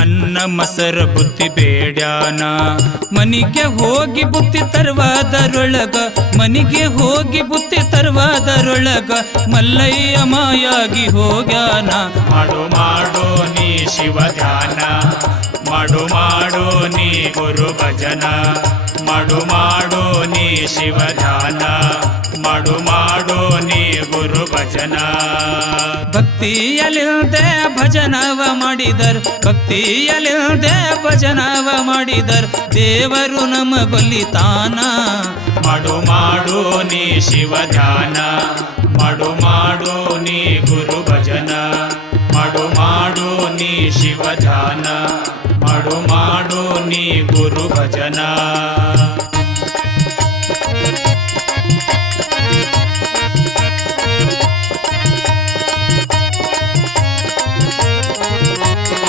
ಅನ್ನ ಮಸರ ಬುತ್ತಿ ಬೇಡ್ಯಾನ ಮನಿಗೆ ಹೋಗಿ ಬುತ್ತಿ ತರುವಾದರೊಳಗ ಮನಿಗೆ ಹೋಗಿ ಬುತ್ತಿ ತರುವಾದರೊಳಗ ಮಲ್ಲಯ್ಯ ಮಾಯಾಗಿ ಹೋಗ್ಯಾನ. ಮಾಡು ಮಾಡು ನೀ ಶಿವ ಧ್ಯಾನ, ಮಾಡು ಮಾಡು ನೀ ಗುರು ಭಜನ, ಮಾಡು ಮಾಡು ನೀ ಶಿವ ಧ್ಯಾನ, ಮಾಡು ಮಾಡು ನೀ ಗುರು ಭಜನ. ಭಕ್ತಿಯಲಿಲ್ದೆ ಭಜನವ ಮಾಡಿದರ್, ಭಕ್ತಿಯಲಿಲ್ದೆ ಭಜನವ ಮಾಡಿದರ್ ದೇವರು ನಮಗೊಲಿತಾನ. ಮಾಡು ಮಾಡು ನೀ ಶಿವ ಧ್ಯಾನ, ಮಾಡು ಮಾಡು ನೀ ಗುರು ಭಜನ, ಮಾಡು ಮಾಡು ನೀ ಶಿವ ಧ್ಯಾನ, ಮಾಡು ಮಾಡು ನೀ ಗುರು ಭಜನ.